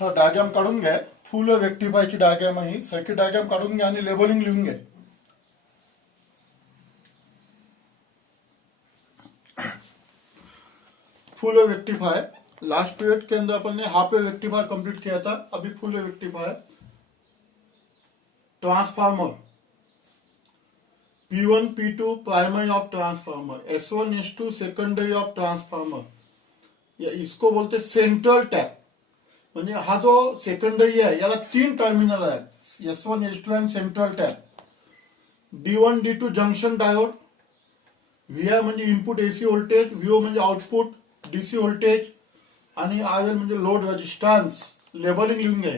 हा डायग्राम काढून घ्या. फुल रेक्टिफायची डायग्राम आहे ही. सर्किट डायग्राम काढून घ्या आणि लेबलिंग लिहून घ्या. फुल रेक्टिफायर लास्ट पीरियड के अंदर अपन ने हाफ वेव रेक्टिफायर कंप्लीट किया था. अभी full rectifier transformer P1 P2 primary of transformer, S1 S2 secondary of transformer, या इसको बोलते सेंट्रल टॅप. म्हणजे हा जो सेकंडरी आहे याला 3 टर्मिनल आहेत, S1 S2 आणि central tap. D1 D2 junction diode, VI म्हणजे इनपुट एसी व्होल्टेज, VO म्हणजे आउटपुट डीसी व्होल्टेज आणि RL म्हणजे लोड रेजिस्टन्स. लेबलिंग लिहून घ्या.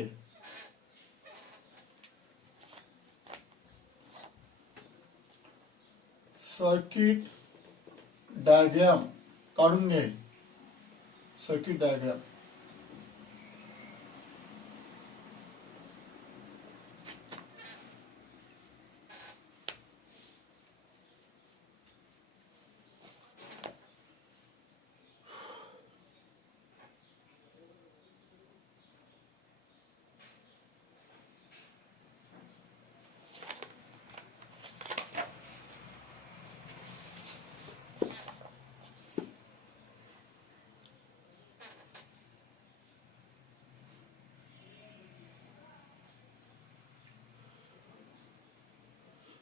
सर्किट डायग्राम काढून घ्या. सर्किट डायग्राम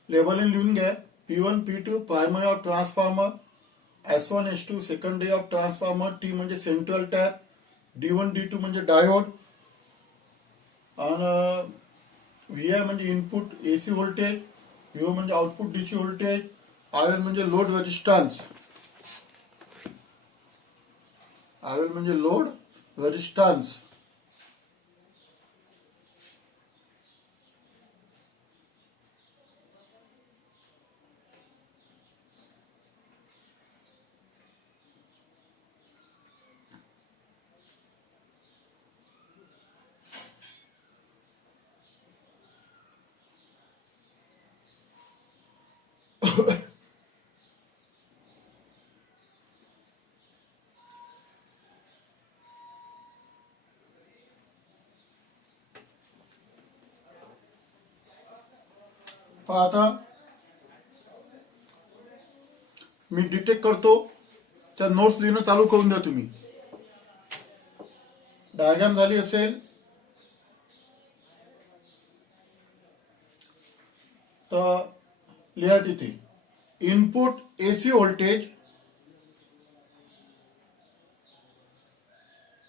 लेबलिंग लिहून घ्या. P1 P2 primary of transformer, S1 S2 secondary of transformer, T म्हणजे सेंट्रल टॅप, D1 D2 म्हणजे डायोड आणि VI म्हणजे इनपुट एसी व्होल्टेज, VO म्हणजे आउटपुट डीसी व्होल्टेज, RL म्हणजे लोड रेजिस्टन्स. RL म्हणजे load resistance. आता मी डिटेक्ट करतो, त्या नोट्स लिहिणं चालू करून द्या तुम्ही. डायग्राम झाली असेल तर लिहा तिथे. Input AC voltage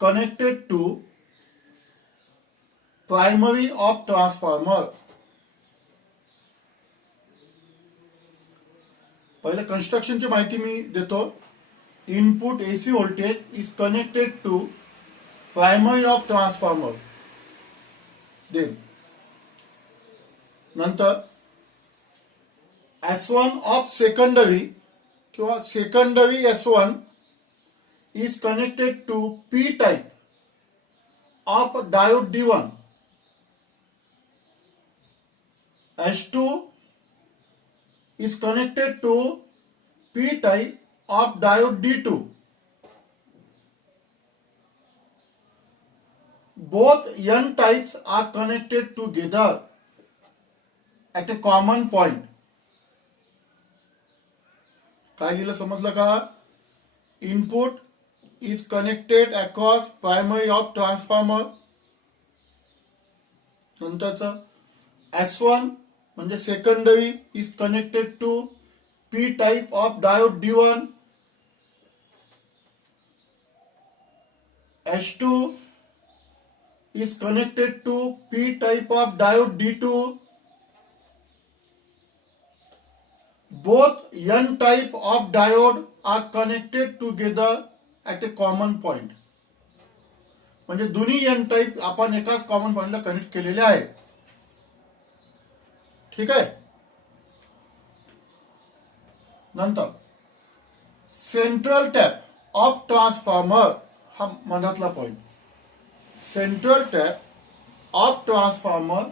connected to primary of transformer. पहिले कंस्ट्रक्शनची माहिती मी देतो. Input AC voltage is connected to primary of transformer. Then नंतर S1 ऑफ सेकंडरी किंवा secondary S1 is connected to P type of diode D1. S2 is connected to P type of diode D2. Both N types are connected together at a common point. काय लिहिलं समजलं का? Input is connected across primary of transformer. नंतरचं S1 म्हणजे secondary is connected to P type of diode D1. S2 is connected to P type of diode D2. Both N type of diode are connected together at a common point. म्हणजे दोन्ही N type आपण एकाच common पॉइंटला connect केलेले आहे. ठीक आहे. नंतर सेंट्रल टॅप ऑफ ट्रान्सफॉर्मर हा मधातला point. Central tap of transformer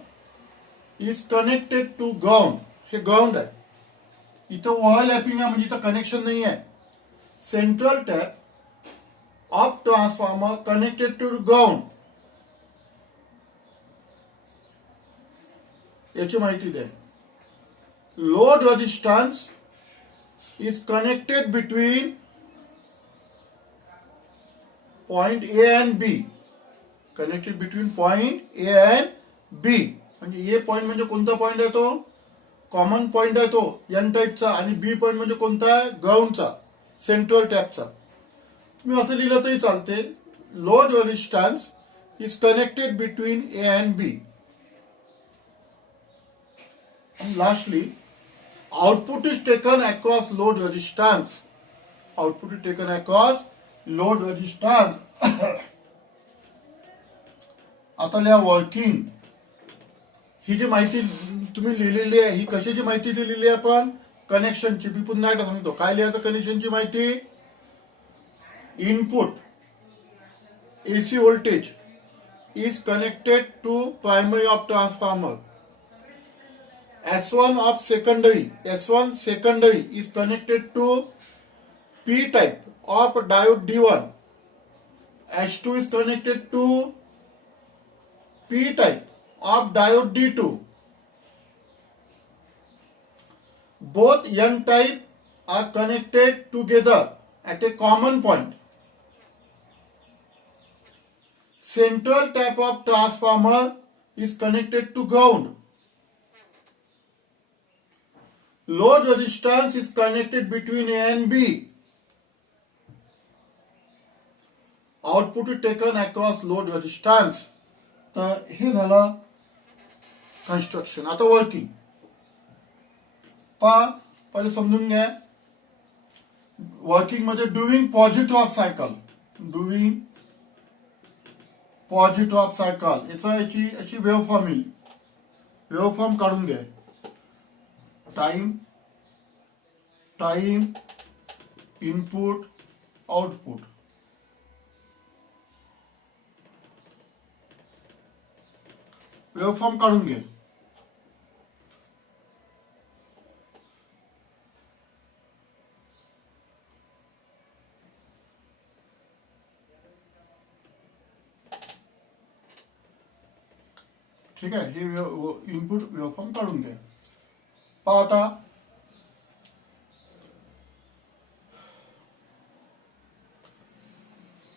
is connected to ground. हे ग्राउंड आहे. इथं ओव्हरलॅपिंग आहे म्हणजे इथं कनेक्शन नाही आहे. Central tap of transformer connected to ground. याची माहिती द्या. Load resistance is connected between point A and B. Connected between point A and B. म्हणजे ए पॉइंट म्हणजे कोणता पॉइंट आहे तो? कॉमन पॉइंट आहे तो एन टाईपचा. आणि बी पॉइंट म्हणजे कोणता आहे? ग्राउंडचा, सेंट्रल टॅपचा. तुम्ही असं लिहिलं तरी चालते. Load resistance is connected between A and B. And lastly, output is taken across load resistance. Output is taken across load resistance. आता लिहा वर्किंग. ही जी माहिती तुम्ही लिहिलेली आहे ही कशाची माहिती लिहिलेली आहे आपण? कनेक्शनची. मी पुन्हा एकदा सांगतो काय लिहायचं कनेक्शनची माहिती. Input AC voltage is connected to primary of transformer. S1 of secondary, S1 secondary is connected to P type of diode D1. S2 is connected to P type of diode D2. Both N type are connected together at a common point. Central tap of transformer is connected to ground. Load resistance is connected between A and B. Output is taken across load resistance. तर हे झालं construction. आता working पहिले समजून घ्या. Working मध्ये doing positive of cycle. Doing positive of cycle याची अशी वेव्हफॉर्म येईल. वेव्हफॉर्म काढून घ्या. Time input output. वेव्हफॉर्म काढून घे. ठीक आहे. हे इनपुट वेव्हफॉर्म काढून घ्या. पहा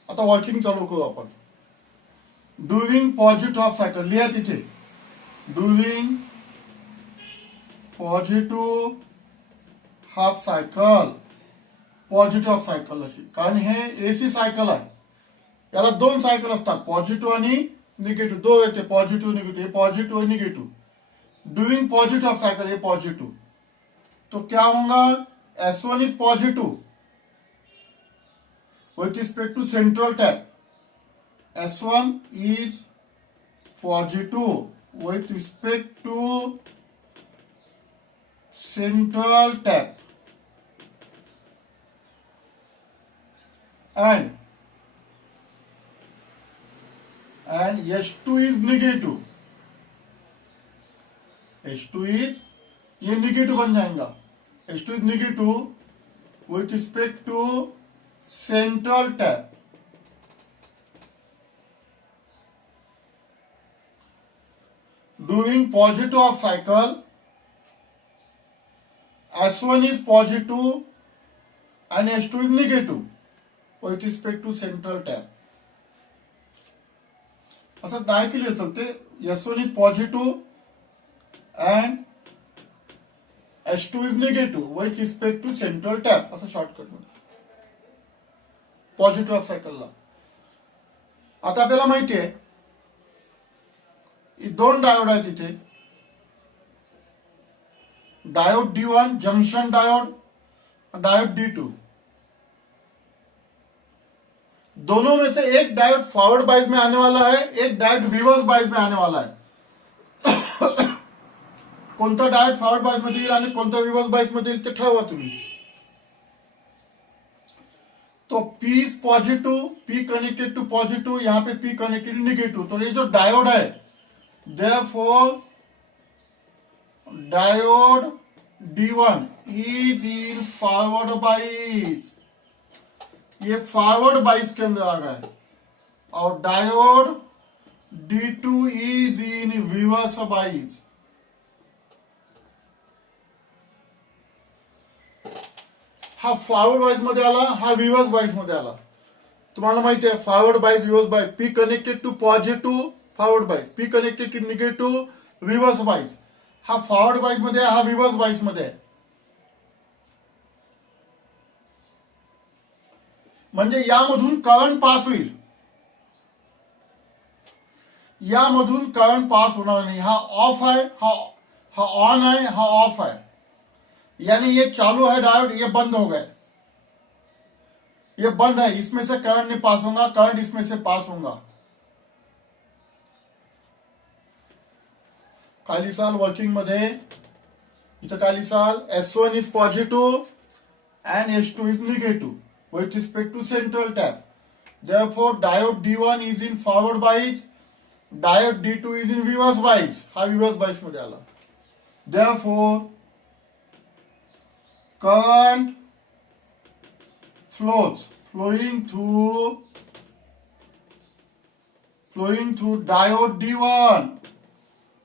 आता वर्किंग चालू करू आपण. डुईंग पॉझिटिव्ह ऑफ सायकल लिहा तिथे. Doing positive half cycle. Positive of cycle अशी, कारण हे एसी सायकल आहे. याला दोन सायकल असतात, पॉझिटिव्ह आणि निगेटिव्ह. दो येते पॉझिटिव्ह निगेटिव्ह. हे positive negative. Doing positive of cycle, ये पॉजिटिव. तो क्या होगा? S1 is positive with respect to central tap. S1 is positive with respect to central tap. And S2 is negative. H2 is, ये negative बन जाएगा. H2 is negative with respect to central tap. Doing positive of cycle, S1 is positive and S2 is negative with respect to central tap. असं direct लिहिलं चालते. S1 is positive and S2 is negative with respect to central tap. असं shortcut मध्ये positive of सायकलला. आता आपल्याला माहिती आहे दोन डायोड आहेत इथे. Diode D1 junction diode, diode D2. दोनों में से एक डायोड फॉरवर्ड बाइस में आने वाला है, एक डायोड रिवर्स बाइस में आने वाला है. कोणता डायोड फॉरवर्ड बाइस मध्ये येईल आणि कोणता रिवर्स बाइस मध्ये येईल ते ठरवा तुम्ही. तो P is positive, P connected to positive, यहां पे P कनेक्टेड टू निगेटिव. तो ये जो डायोड है, therefore diode D1 is in forward bias. ये फॉरवर्ड बाइस के अंदर आ गया है. और diode D2 is in reverse bias. हा फॉरवर्ड बायस मध्ये आला, हा रिव्हर्स बायस मध्ये आला. तुम्हाला माहिती आहे forward bias reverse bias. P connected to positive forward bias, P connected to negative reverse bias. हा फॉरवर्ड बायस मध्ये आहे, हा रिव्हर्स बायस मध्ये आहे. म्हणजे यामधून करंट पास होईल, यामधून करंट पास होणार नाही. हा ऑफ आहे, हा ऑन आहे, हा ऑफ है. यानी ये चालू है डायोड, ये बंद हो गए, ये बंद है. इसमें से करंट नहीं पास होगा, करंट इसमें से पास होगा. काय लिहिसाल वर्किंग मध्ये, इथं काय लिहिसाल, S1 is positive and S2 is negative with respect to central tap. Therefore diode D1 is in forward bias, diode D2 is in reverse bias. हा reverse bias मध्ये आला. Therefore current flowing through diode D1.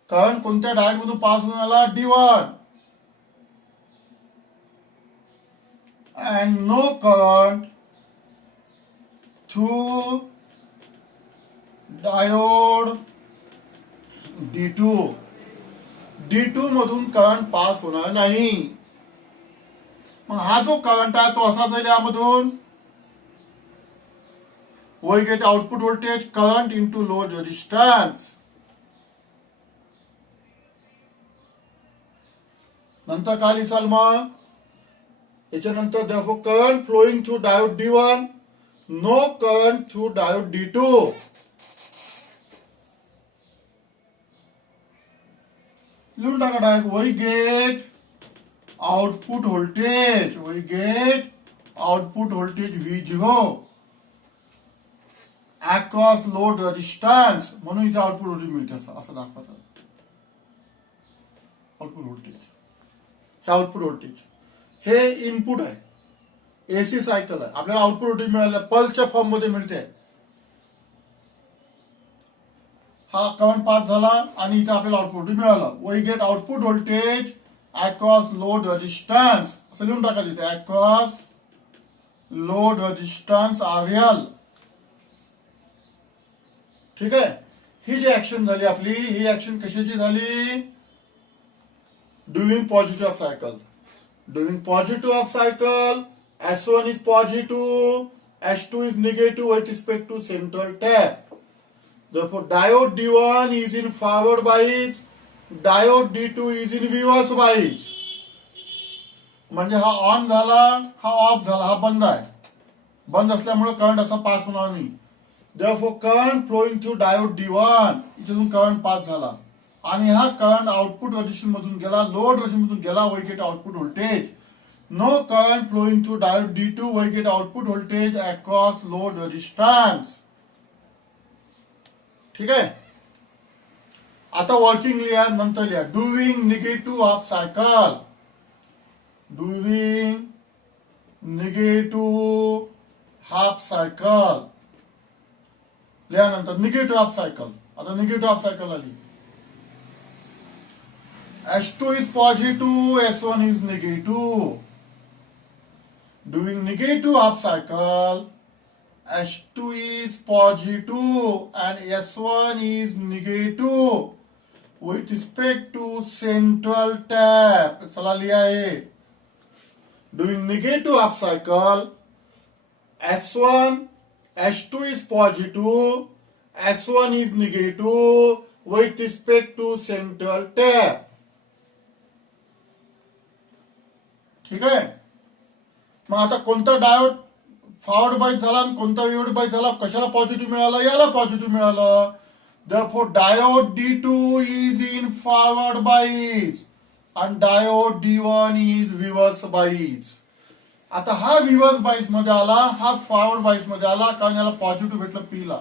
Current कोणत्या diode मधून pass होऊन आला, D1. And no current through diode D2. D2 मधून current pass होणार नाही. मग हा जो करंट आहे तो असा जाईल यामधून. We get output voltage current into load resistance. नंतर काय लिहिसाल मग, याच्यानंतर therefore current flowing through diode D1, no current through diode D2. लिहून टाका direct. We get output voltage, we get output voltage V0 across load resistance. म्हणून इथे output voltage मिळते असं दाखवायचं. आउटपुट व्होल्टेज, हे आउटपुट व्होल्टेज, हे इनपुट आहे, एसी सायकल आहे. आपल्याला आउटपुट व्होल्टेज मिळालं पल्सच्या फॉर्म मध्ये मिळते. हा करंट पास झाला आणि इथे आपल्याला आउटपुट व्होल्टेज मिळालं. We get output voltage across load resistance. असं लिहून टाका तिथे, अक्रॉस लोड रेजिस्टन्स RL. ठीक आहे. ही जी ऍक्शन झाली आपली, ही ऍक्शन कशाची झाली, during positive of cycle. During positive of cycle S1 is positive, S2 is negative with respect to central tap. Therefore diode D1 is in forward bias, diode D2 is in reverse bias. म्हणजे हा on झाला, हा of झाला, हा बंद आहे. बंद असल्यामुळे करंट असा पास होणार नाही. Therefore current flowing through diode D1, इथून करंट पास झाला आणि हा करंट आउटपुट रेजिस्टन्स मधून गेला, लोड रेजिस्टन्स मधून गेला. We get output voltage. No current flowing through diode D2, we get output voltage across load resistance. ठीक आहे. आता वर्किंग लिहा, नंतर लिहा. During negative of cycle, during negative half cycle लिहा. नंतर निगेटिव्ह ऑफ सायकल. आता निगेटिव्ह ऑफ सायकल आली. S2 is positive, S1 is negative. During negative half cycle, S2 is positive and S1 is negative with respect to central tap. चला लिया है. During negative half cycle, S2 is positive, S1 is negative with respect to central tap. ठीक आहे. मग आता कोणता diode forward bias झाला आणि कोणता रिव्हर्स बायस झाला, कशाला पॉझिटिव्ह मिळाला, याला पॉझिटिव्ह मिळालं. Therefore diode D2 is in forward bias and diode D1 is reverse bias. आता हा रिव्हर्स बायस मध्ये आला, हा फॉरवर्ड बायस मध्ये आला, कारण याला पॉझिटिव्ह भेटलं पीला.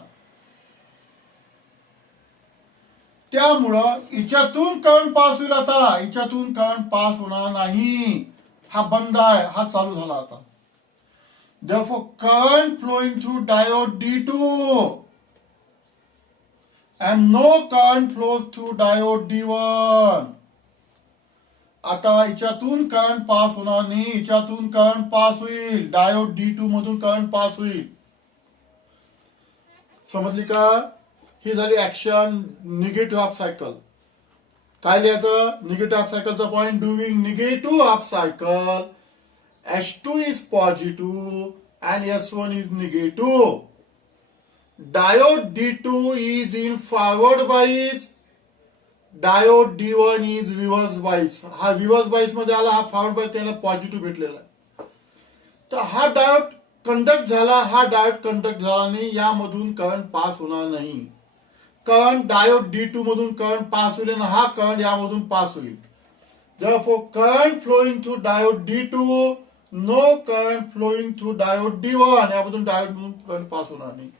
त्यामुळं हिच्यातून करंट पास होईल. आता हिच्यातून करंट पास होणार नाही. हा बंद आहे, हा चालू झाला आता. Therefore current flowing through diode D2 and no current flows through diode D1. आता याच्यातून करंट पास होणार नाही, याच्यातून करंट पास होईल, डायोड D2 मधून करंट पास होईल. समजली का? ही झाली ऍक्शन निगेटिव्ह हाफ सायकल. काय लिहायचं? निगेटिव्ह हाफ सायकलचा point, doing negative half cycle S2 is positive and S1 is negative. Diode D2 is in forward bias. Diode D1 is reverse bias. हा reverse बाईस मध्ये आला, हा फॉरवर्ड बाईस त्याला पॉझिटिव्ह भेटलेला आहे. तर हा डायोड कंडक्ट झाला, हा डायोड कंडक्ट झाला नाही, यामधून करंट पास होणार नाही. करंट डायोड D2 मधून करंट पास होईल आणि हा करंट यामधून पास होईल. Therefore, current flowing through diode D2, no current flowing through diode D1. यामधून डायोड मधून करंट पास होणार नाही.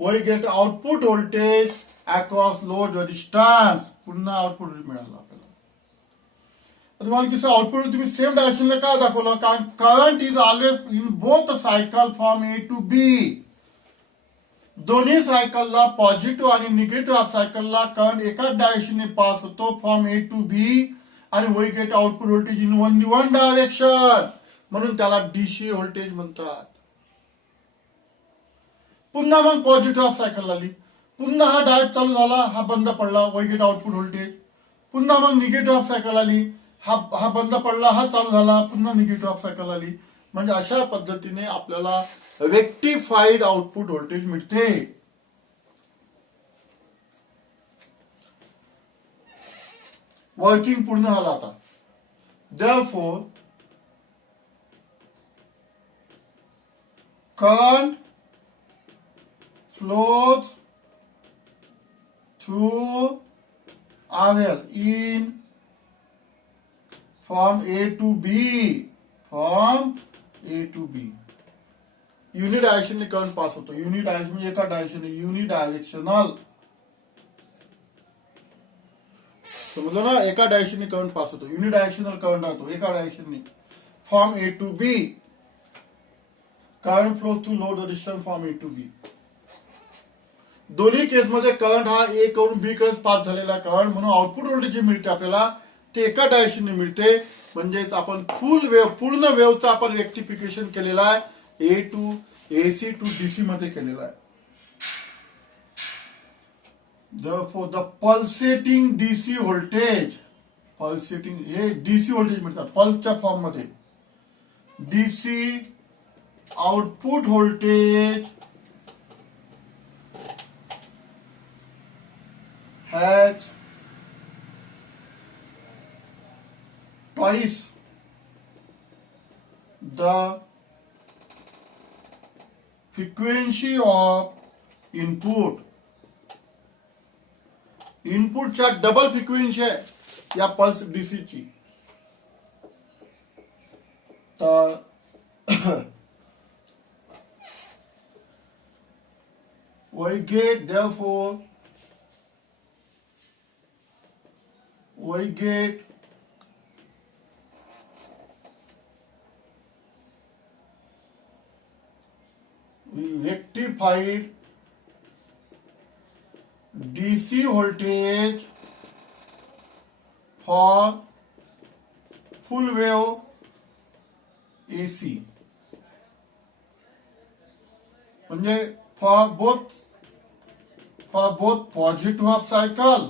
We get output voltage across load resistance. पुन्हा आउटपुट मिळालं आपल्याला. तुम्हाला कसं आउटपुट तुम्ही सेम डायरेक्शनला का दाखवलं? कारण current is always in both cycle from A to B. दोन्ही सायकलला पॉझिटिव्ह आणि निगेटिव्ह हाफ सायकलला करंट एकाच डायरेक्शनने पास होतो फ्रॉम A to B. आणि we get output voltage in only one direction, म्हणून त्याला डीसी व्होल्टेज म्हणतात. पुन्हा मग पॉझिटिव्ह हाफ सायकल आली, पुन्हा हा डायोड चालू झाला, हा बंद पडला, वी गेट आउटपुट व्होल्टेज. पुन्हा मग निगेटिव्ह हाफ सायकल आली, हा बंद पडला, हा चालू झाला, पुन्हा निगेटिव्ह हाफ सायकल आली. म्हणजे अशा पद्धतीने आपल्याला रेक्टिफाईड आउटपुट व्होल्टेज मिळते. वर्किंग पूर्ण झालं आता. Therefore, current flows through RL in from A to B. From A to B. युनि डायरेक्शनने करंट पास होतो. युनि डायरेक्शन म्हणजे एका डायरेक्शनने, युनि डायरेक्शनल. समजलं ना? एका डायरेक्शनने करंट पास होतो, युनि डायरेक्शनल करंट राहतो एका डायरेक्शनने. From A to B, current flows through load resistance from A to B. दोन्ही केसमध्ये करंट हा A कडून B कडे पास झालेला करंट, म्हणून आउटपुट व्होल्टेज जे मिळते आपल्याला ते एका डायरेक्शनने मिळते. म्हणजेच आपण फुल वेव्ह, पूर्ण वेव्हचं आपण रेक्टिफिकेशन केलेलं आहे, A to AC to DC मध्ये केलेलं आहे. Therefore, the pulsating DC voltage, pulsating हे DC व्होल्टेज मिळतात पल्सच्या फॉर्म मध्ये. DC output voltage has twice the frequency of input. इनपुटच्या डबल फ्रिक्वेन्सी आहे या पल्स डीसीची. तर we get, therefore we get rectified DC voltage for full wave AC. म्हणजे for both positive half cycle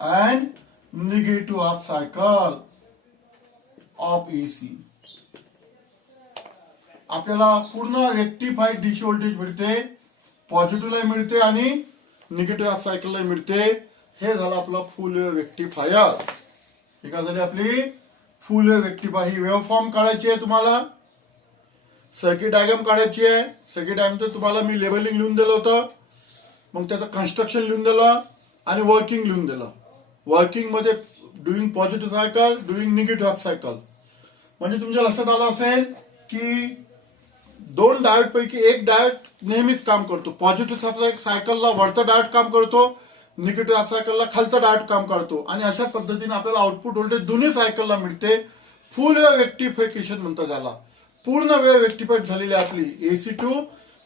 and negative half cycle of AC. आपल्याला पूर्ण rectified DC voltage मिळते, पॉझिटिव्हला मिळते आणि निगेटिव्ह हाफ सायकलला मिळते. हे झालं आपलं फुल वेव्ह रेक्टिफायर. हे काय झाली आपली फुल वेव्ह रेक्टिफायर. ही वेव्ह फॉर्म काढायची आहे तुम्हाला, सर्किट डायग्राम काढायची आहे. सर्किट डायग्राम तुम्हाला मी लेबलिंग लिहून दिलं होतं, मग त्याचं कन्स्ट्रक्शन लिहून दिलं आणि वर्किंग लिहून दिलं. वर्किंग मध्ये doing positive cycle, doing negative half cycle. म्हणजे तुमच्या लक्षात आलं असेल की दोन डायोड पैकी एक डायोड नेहमीच काम करतो. पॉझिटिव्ह सायकलला वरचा डायोड काम करतो, निगेटिव्ह हाफ सायकलला खालचा डायोड काम करतो. आणि अशा पद्धतीने आपल्याला आउटपुट व्होल्टेज दोन्ही सायकलला मिळते. फुल वेव्ह रेक्टिफिकेशन म्हणतात त्याला. पूर्ण वेव्ह रेक्टिफाईड झालेली आपली AC टू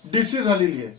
DC झालेली आहे.